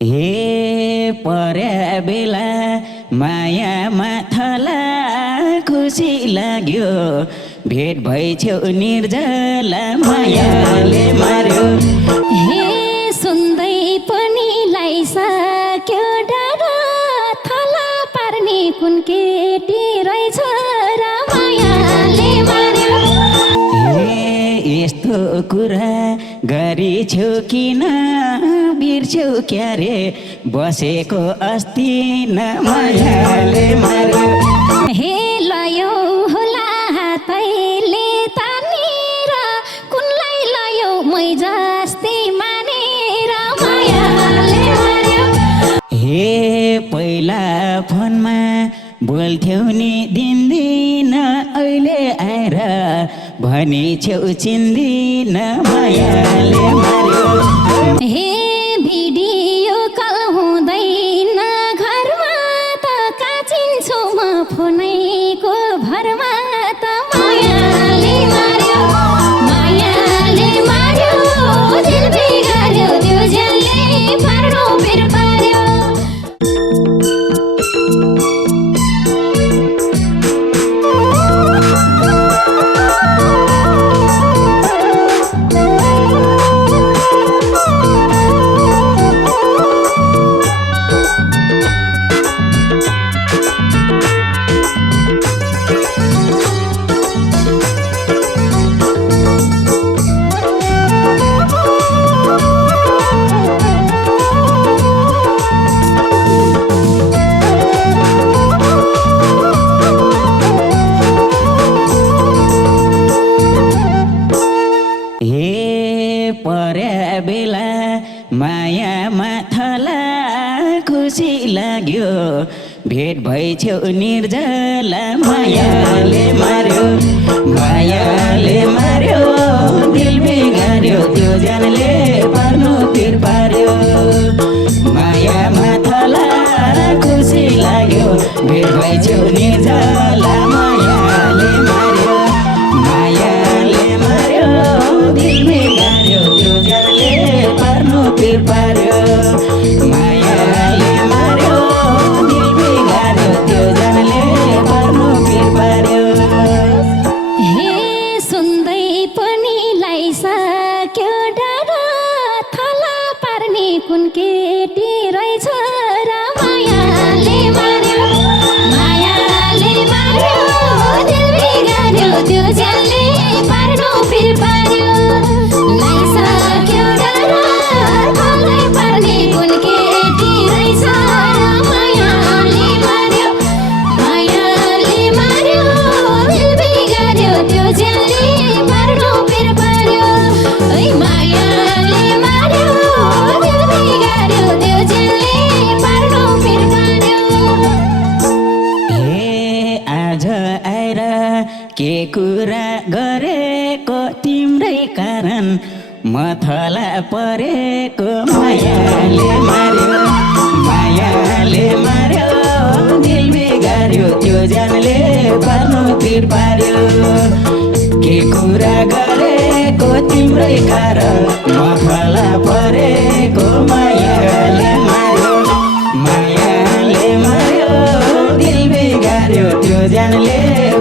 हे पर्या बेला मायामा थला खुसी लाग्यो भेट भइछौ निर्जला मायाले मार्यो। हे सुन्दै पनि लाइसक्यो डर थला पार्ने कुन केटी रहेछ र मायाले मार्यो। हे यस्तो कुरा गरिछौ किन बिर्छौ क्यारे बसेको अस्ति न मायाले मार्यो। हे लयो होला हातैले तानेर कुनलाई लयो मै जस्तै मानेर मायाले मार्यो। हे पहिला फोनमा बोल्थ्यौ नि दिन्दिन अहिले आएर भनी छेउ चिन्दिन मायाले मार्यो। हे भिडियो कल हुँदैन घरमा त काचिन्छु म फोनैको भरमा त मायाले मार्यो। मायाले मार्यो दिल बिगार्यो त्यो जेलले पार्नु फेर पार्यो। पर्या बेला मायामा थला खुसी लाग्यो भेट भइछौ निर्जला मायाले मार्यो। मायाले मार्यो दिल बिगार्यो त्यो जानले पार्नु फिर पार्यो। मायामा थला खुसी लाग्यो भेट भइछौ निर्जला मायाले मार्यो। मायाले मार्यो दिल बिगार्यो त्यो जानले पार्नु फिर पार्यो। मायाले मार्यो दिल बिगार्यो त्यो जानले पार्नु फिर पार्यो। हे सुन्दै पनि लाइसक्यो डर थला पार्ने कुन केटी रहेछ र मायाले मार्यो। मायाले मार्यो दिल बिगार्यो त्यो जेलले पार्नु फेर पार्यो। लाइसक्यो डर थलै पार्ने कुन केटी रहेछ र मायाले मार्यो। मायाले मार्यो दिल बिगार्यो त्यो जेलले पार्नु फेर पार्यो। है मायाले मार्यो दिल बिगार्यो त्यो जेलले पार्नु फेर पार्यो। हे आज आएर के कुरा गरेको तिम्रै कारण म थला परेको मायाले मार्यो। मायाले मार्यो दिल बिगार्यो त्यो जानले पार्नु फिर पार्यो। के कुरा गरेको तिम्रै कारण म थला परेको मायाले मार्यो। मायाले मार्यो दिल बिगार्यो त्यो जानले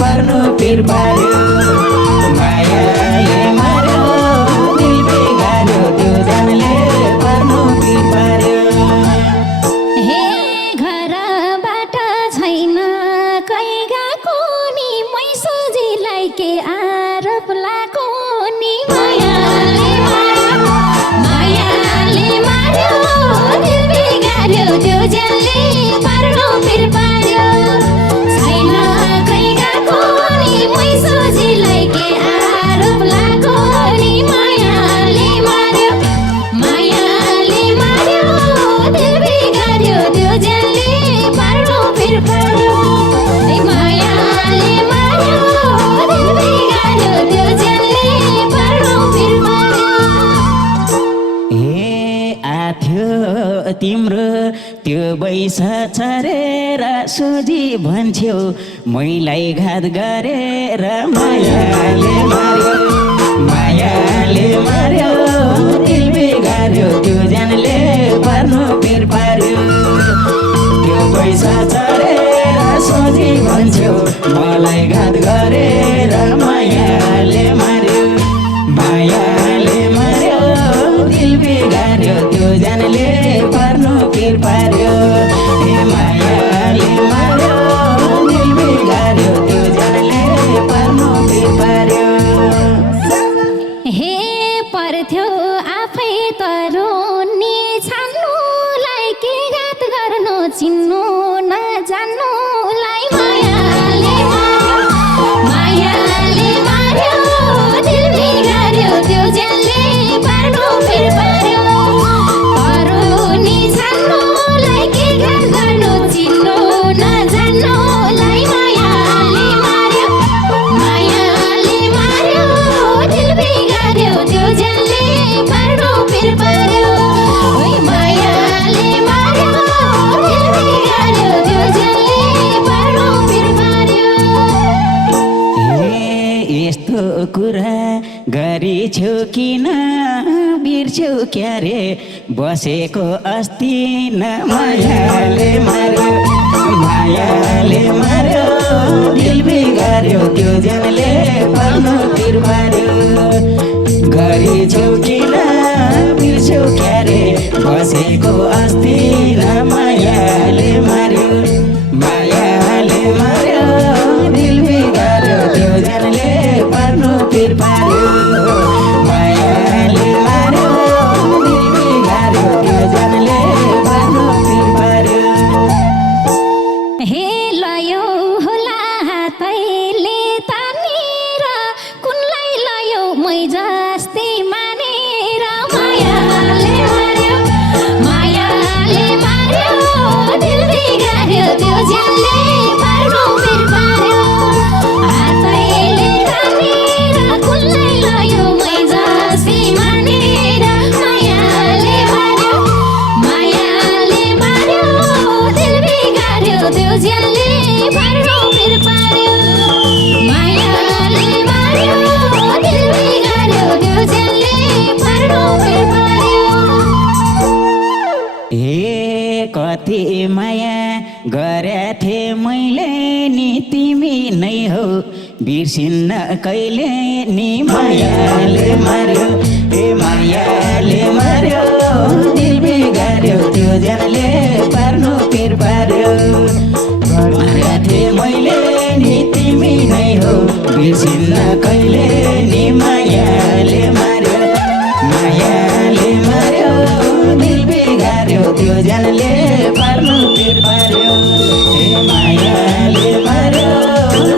पार्नु फिर पार्यो। मायाले मार्यो दिल बिगार्यो त्यो जानले पार्नु फिर पार्यो। हे घरबाट छैन कहीँ गएको नि मै सोझीलाई के आरोप लाको नि मायाले मार्यो। मायाले मार्यो दिल बिगार्यो त्यो जेलले पार्नु फेर पार्यो। छैन कहीँ गएको नि मै सोझीलाई के आरोप लाको नि मायाले मार्यो। मायाले मार्यो दिल बिगार्यो त्यो जेलले पार्नु फेर पार्यो। है मायाले मार्यो दिल बिगार्यो त्यो जेलले पार्नु फेर पार्यो। हे आथ्यो तिम्रो त्यो बैस छरेर सोझी भन्छौ मैलाई घात गरेर मायाले मार्यो। मायाले मार्यो दिल बिगार्यो त्यो जानले पार्नु फेर मलाई घात गरेर मायाले मार्यो मायाले मार्यो दिल बिगार्यो त्यो जानले पर्नु पिर पार्यो ए मायाले मार्यो दिल बिगार्यो त्यो जानले पर्नु पिर पार्यो हे पर्थ्यो आफै तरुनी छान्नुलाई के घात गर्नु चिन्नु नजान्नुलाई मायाले मार्यो दिल बिगार्यो त्यो ज्यानले पार्नु फेर पार्यो तरुनी छान्नुलाई के घात गर्नु चिन्नु नजान्नुलाई मायाले मार्यो दिल बिगार्यो त्यो ज्यानले पार्नु फेर पार्यो ओइ मायाले मार्यो दिल बिगार्यो त्यो ज्यानले पार्नु फेर पार्यो यस्तो कुरा गरिछौ किन बिर्छौ क्यारे बसेको अस्ति न मायाले मार्यो दिल बिगार्यो त्यो जानले पर्नु पिर पार्यो गरिछौ किन बिर्छौ क्यारे बसेको अस्ति न मायाले मार्यो दिल बिगार्यो त्यो जानले पर्नु पिर पार्यो मायाले मार्यो दिल बिगार्यो त्यो जानले पर्नु पिर पार्यो हे लयो होला हातैले तानेर कुनलाई लयो मै जस्तै मानेर मायाले मार्यो दिल बिगार्यो त्यो ज्यानले पार्नु फेर पार्यो हातैले तानेर कुनलाई लयो मै जस्तै मानेर मायाले मार्यो दिल बिगार्यो त्यो ज्यानले पार्नु फेर पार्यो मायाले मार्यो दिल बिगार्यो त्यो ज्यानले पार्नु फेर पार्यो कति माया गरेथे मैले नि तिमी नै हो बिर्सिन्न कहिले नि मायाले मार्यो दिल बिगार्यो त्यो जानले पार्नु पिर पार्यो गरेथे मैले नि तिमी नै हो बिर्सिन्न कहिले नि मायाले मार्यो दिल बिगार्यो त्यो जानले पार्नु पिर पार्यो हे मायाले मार्यो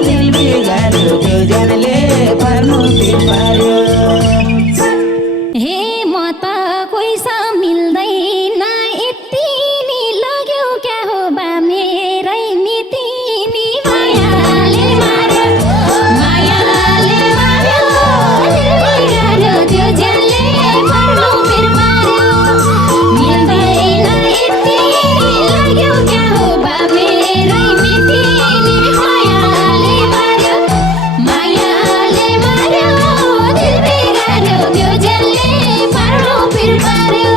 दिल बिगार्यो त्यो जानले पार्नु पिर पार्यो हे म त कोहीसँग मिल्दैन यति नि लाग्यो क्या हो बा मेरै मिति नि मायाले मार्यो दिल बिगार्यो त्यो ज्यानले पार्नु फेर पार्यो मिल्दैन यति नि लाग्यो क्या हो बा मेरै मिति नि मायाले मार्यो दिल बिगार्यो त्यो ज्यानले पार्नु फेर पार्यो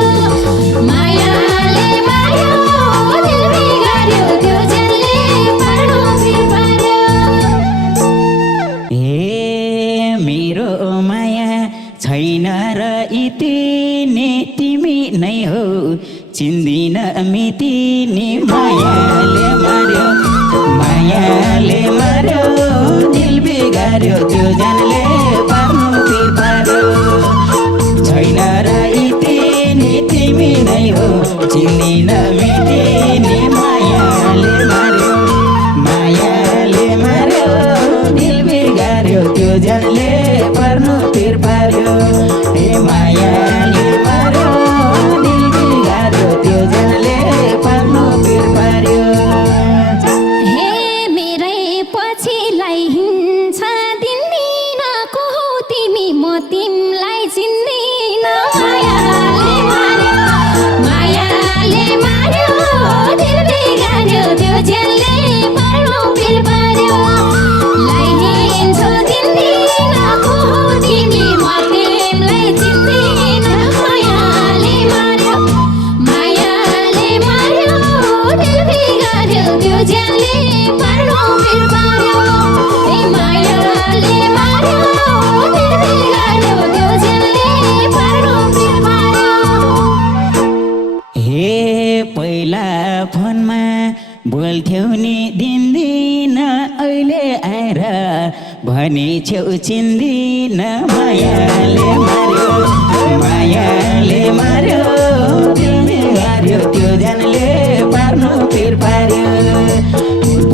मायाले मार्यो दिल बिगार्यो त्यो ज्यानले पार्नु फेर पार्यो मेरो माया छैन र इति नि तिमी नै हो चिन्दिन मिति नि मायाले मार्यो दिल बिगार्यो त्यो जानले पार्नु पिर पार्यो छैन र इति नि तिमी नै हो चिन्दिन मिति नि मायाले मार्यो दिल बिगार्यो त्यो जानले पर्नु पिर पार्यो हे मायाले मार्यो दिल बिगार्यो त्यो जानले पर्नु पिर पार्यो हे मेरै पछिलाई हिँड्छ दिन्दिन को हौ तिमी म तिमलाई चिन्दिन मायाले मार्यो बोल्थ्यौ नि दिन्दिन अहिले आएर भने छेउ चिन्दिन मायाले मार्यो मायाले मार्यो दिल बिगार्यो त्यो जनले पार्नु पिर पार्यो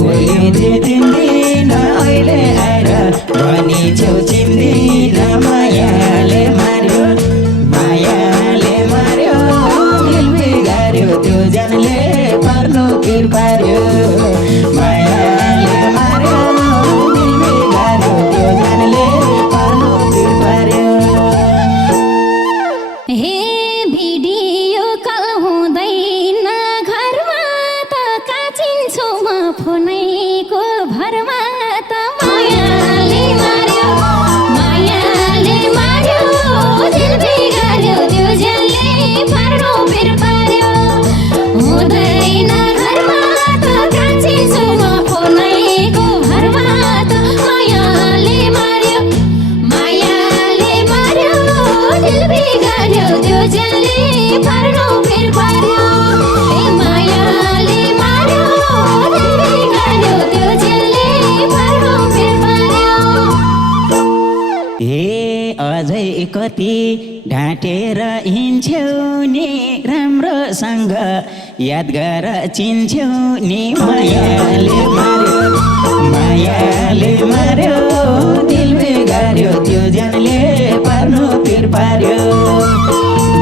बोल्थ्यौ दिन्दिन अहिले आएर भने छेउ चिन्दिन मायाले मार्यो मायाले मार्यो दिल बिगार्यो त्यो जनले पार्नु पिर पार्यो मायाले मार्यो दिल बिगार्यो त्यो जनले पार्नु पिर पार्यो हे भिडियो कल हुँदैन घरमा त काचिन्छु म फोनैको भरमा त मायाले मार्यो मायाले मार्यो दिल बिगार्यो त्यो जनले पार्नु पिर पार्यो हुँदैन घरमा त काचिन्छु म फोनैको भरमा त मायाले मार्यो मायाले मार्यो दिल बिगार्यो त्यो जनले पार्नु पिर पार्यो ए मायाले मार्यो दिल बिगार्यो त्यो जनले पार्नु पिर पार्यो हे अझै कति ढाँटेर हिँड्छौ नि राम्रोसँग याद गर चिन्छौ नि मायाले मार्यो दिल बिगार्यो त्यो जनले पार्नु पिर पार्यो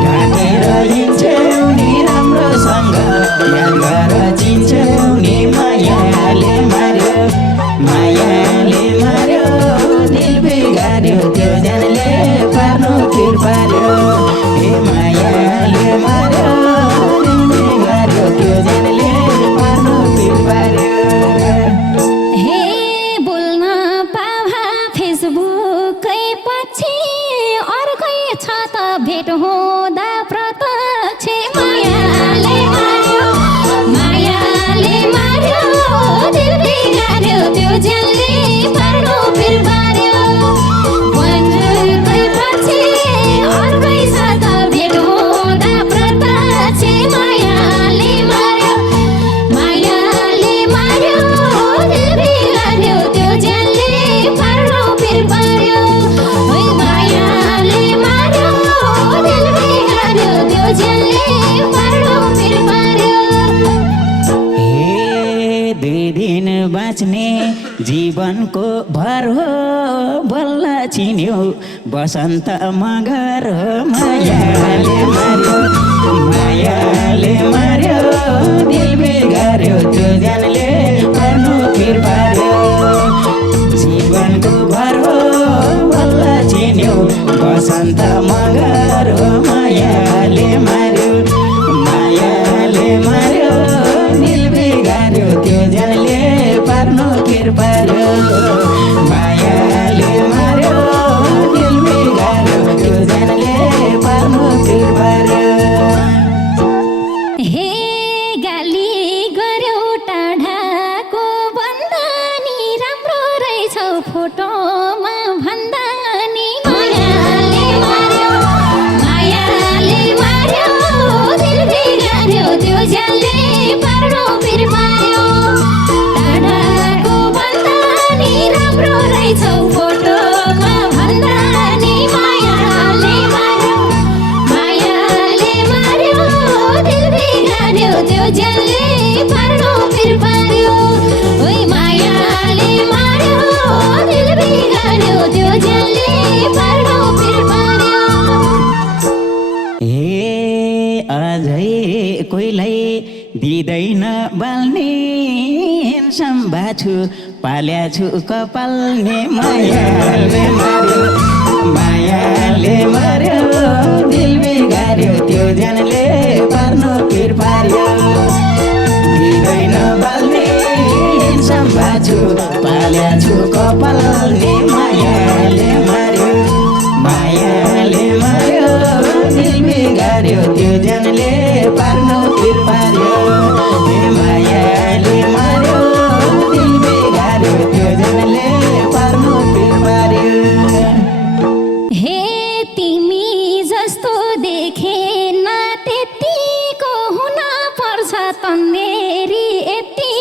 ढाँटेर हिँड्छौ नि राम्रोसँग याद गर चिन्छौ नि मायाले मार्यो दिल बिगार्यो त्यो जनले पार्नु पिर पार्यो हे मायाले मार्यो दिल बिगार्यो त्यो जनले पार्नु पिर पार्यो हे बोल्न पाभा फेसबुकै पछि अर्कै छ त भेट हुँदा प्रत्यक्ष मायाले मार्यो दिल बिगार्यो त्यो जनले पार्नु पिर पार्यो बन्धुकै पछि अर्कै छ त भेट हुँदा प्रत्यक्ष मायाले मार्यो दिल बिगार्यो त्यो जनले पार्नु पिर पार्यो ओइ मायाले मार्यो दिल बिगार्यो त्यो जनले पार्नु पिर पार्यो हे 2 दिन बाँच्ने जीवनको भर हो बल्ल चिन्यो बसन्त मगर हो मायाले मार्यो दिल बिगार्यो त्यो जनले पार्नु पिर पार्यो जीवनको भर हो बल्ल चिन्यो बसन्त मगर हो मायाले मार्यो दिल बिगार्यो त्यो जनले पार्नु पिर पार्यो मायाले मार्यो दिल बिगार्यो त्यो जनले पार्नु पिर पार्यो हे गाली गर्यो टाढाको भन्दा नि राम्रो रहेछौ फोटोमा भन्दा नि मायाले मार्यो दिल बिगार्यो त्यो जनले पार्नु पिर पार्यो टाढाको भन्दा नि राम्रो रहेछौ फोटोमा भन्दा नि मायाले मार्यो दिल बिगार्यो त्यो जनले पार्नु पिर पार्यो ओइ मायाले मार्यो दिल बिगार्यो त्यो जनले पार्नु पिर पार्यो हे अझै कोहीलाई दिँदैन बाल्ने सम्भा छु पाल्या छु कपाल ने मायाले मार्यो दिल बिगार्यो त्यो जनले पार्नु पिर पार्यो दिँदैन बाल्ने सम्भा छु पाल्या छु कपाल ने मायाले मार्यो दिल बिगार्यो त्यो जनले पार्नु पिर पार्यो हे मायाले मार्यो दिल बिगार्यो त्यो जनले पार्नु पिर पार्यो हे तिमी जस्तो देखे न त्यतिको हुन पर्छ तन्नेरी यति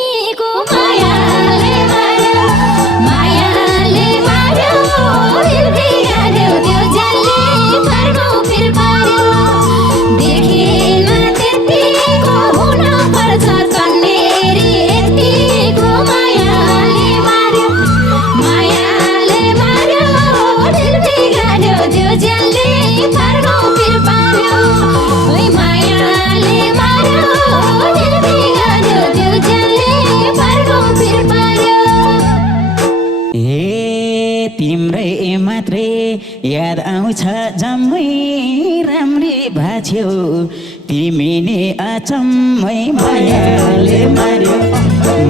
अचम्मै मायाले मार्यो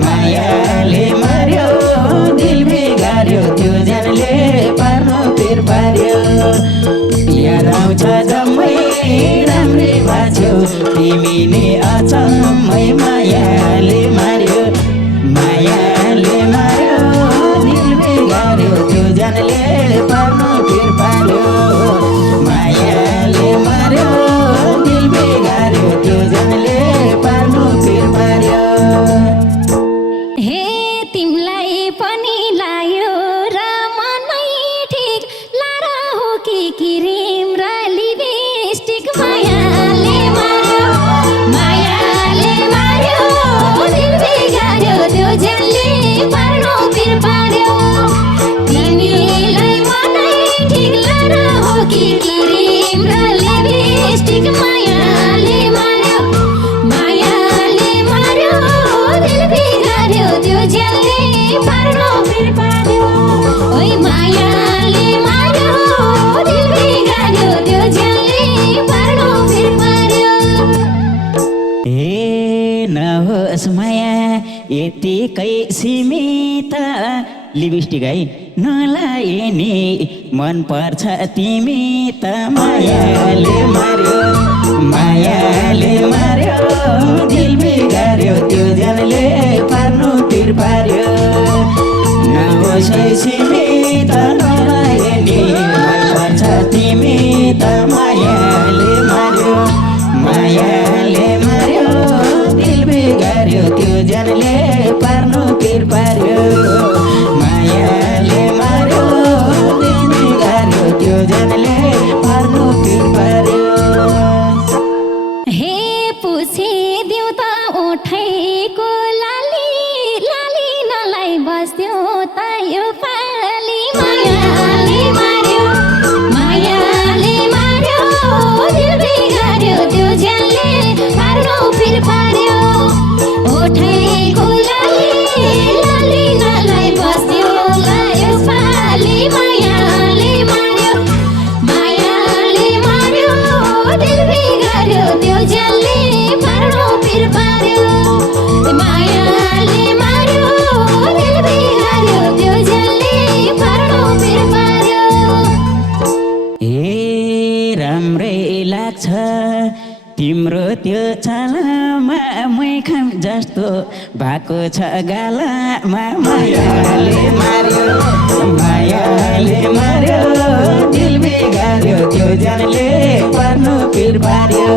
मायाले मार्यो दिल बिगार्यो त्यो जनले पार्नु पिर पार्यो याद आउँछ जम्मै राम्रै बाछ्यौ तिमी नि अचम्मै मायाले मार्यो मायाले मार्यो दिल बिगार्यो त्यो जनले पार्नु पिर पार्यो मायाले मार्यो दिल बिगार्यो त्यो जनले पार्नु पिर पार्यो हे तिमलाई पनि लायो र मनै ठिक लार हो कि क्रिम र लिपस्टिक मायाले मार्यो दिल बिगार्यो त्यो जनले पार्नु पिर पार्यो तिमीलाई मनै ठिक लार हो कि क्रिम र लिपस्टिक मायाले मार्यो दिल बिगार्यो त्यो जनले पार्नु पिर पार्यो ओइ मायाले मार्यो दिल बिगार्यो त्यो जनले पार्नु पिर पार्यो ए नहोस् माया यतिकै सीमित लिपस्टिक है नलाए नि मन पर्छ तिमी त मायाले मार्यो दिल बिगार्यो त्यो जनले पार्नु पिर पार्यो नहोस् सीमित नलाए नि मन पर्छ तिमी त मायाले मार्यो दिल बिगार्यो त्यो जनले पार्नु पिर पार्यो मायाले मार्यो दिल बिगार्यो त्यो जनले पार्नु पिर पार्यो हे पुछिदिउँ त ओठैको लाली नलाई बस्दियो त यो पाली मायाले मार्यो दिल बिगार्यो त्यो जनले पार्नु पिर पार्यो ओठैको लाली नलाई बस्दियो ल यो पाली मायाले मार्यो दिल बिगार्यो त्यो जनले पार्नु पिर पार्यो मायाले मार्यो दिल बिगार्यो त्यो जनले पार्नु पिर पार्यो ए राम्रै लाग्छ तिम्रो त्यो चालामा मैखम जस्तो भएको छ गालामा मायाले मार्यो दिल बिगार्यो त्यो जनले पार्नु पिर पार्यो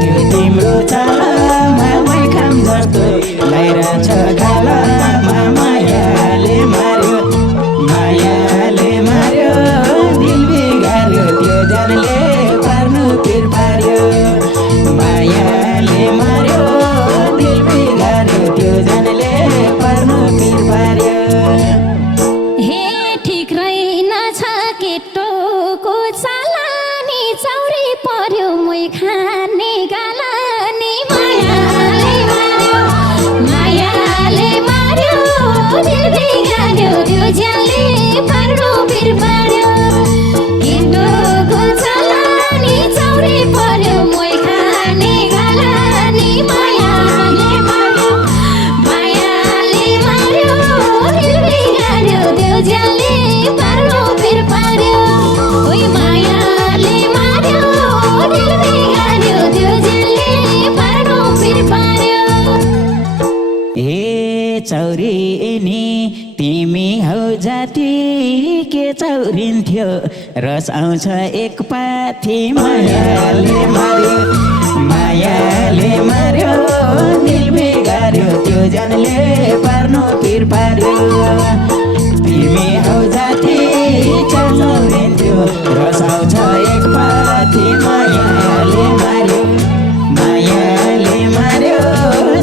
त्यो तिम्रो चालामा मैखम जस्तो लाइरहेछ गालामा मायाले मार्यो दिल बिगार्यो त्यो जनले पार्नु पिर पार्यो मायाले मार्यो दिल बिगार्यो त्यो जनले पार्नु पिर पार्यो हे ठिक रहेनछ केटोको चालानी चौरी पर्यो मै खाने गालानी मायाले मार्यो दिल बिगार्यो त्यो जनले पार्नु पिर पार्यो केटोको चालानी चौरी पर्यो मै खाने गालानी मायाले मार्यो दिल बिगार्यो त्यो जनले पार्नु पिर पार्यो ओइ मायाले मार्यो दिल बिगार्यो त्यो जनले पार्नु पिर पार्यो ए चौरी नि तिमी हौ जाति के चौरिन्थ्यो रस आउँछ एक पाथी मायाले मार्यो दिल बिगार्यो त्यो जनले पार्नु पिर पार्यो तिमी हौ जाति के चौरिन्थ्यो रस आउँछ एक पाथी मायाले मार्यो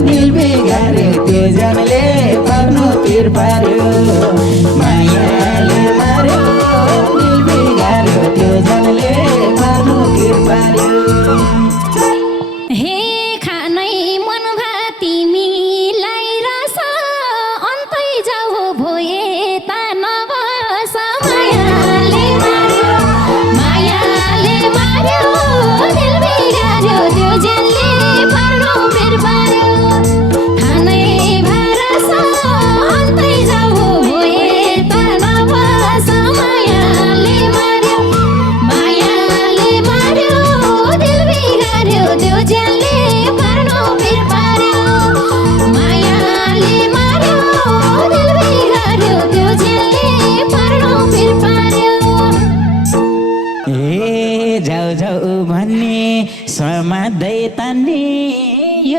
दिल बिगार्यो त्यो जनले पार्नु पिर पार्यो मायाले मार्यो दिल बिगार्यो त्यो जनले पार्नु पिर पार्यो हे खान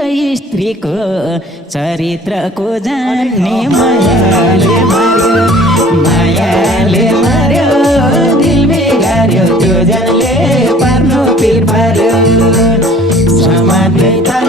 स्त्रीको चरित्रको जान्ने मायाले मार्यो दिल बिगार्यो त्यो जनले पार्नु पिर पार्यो समानता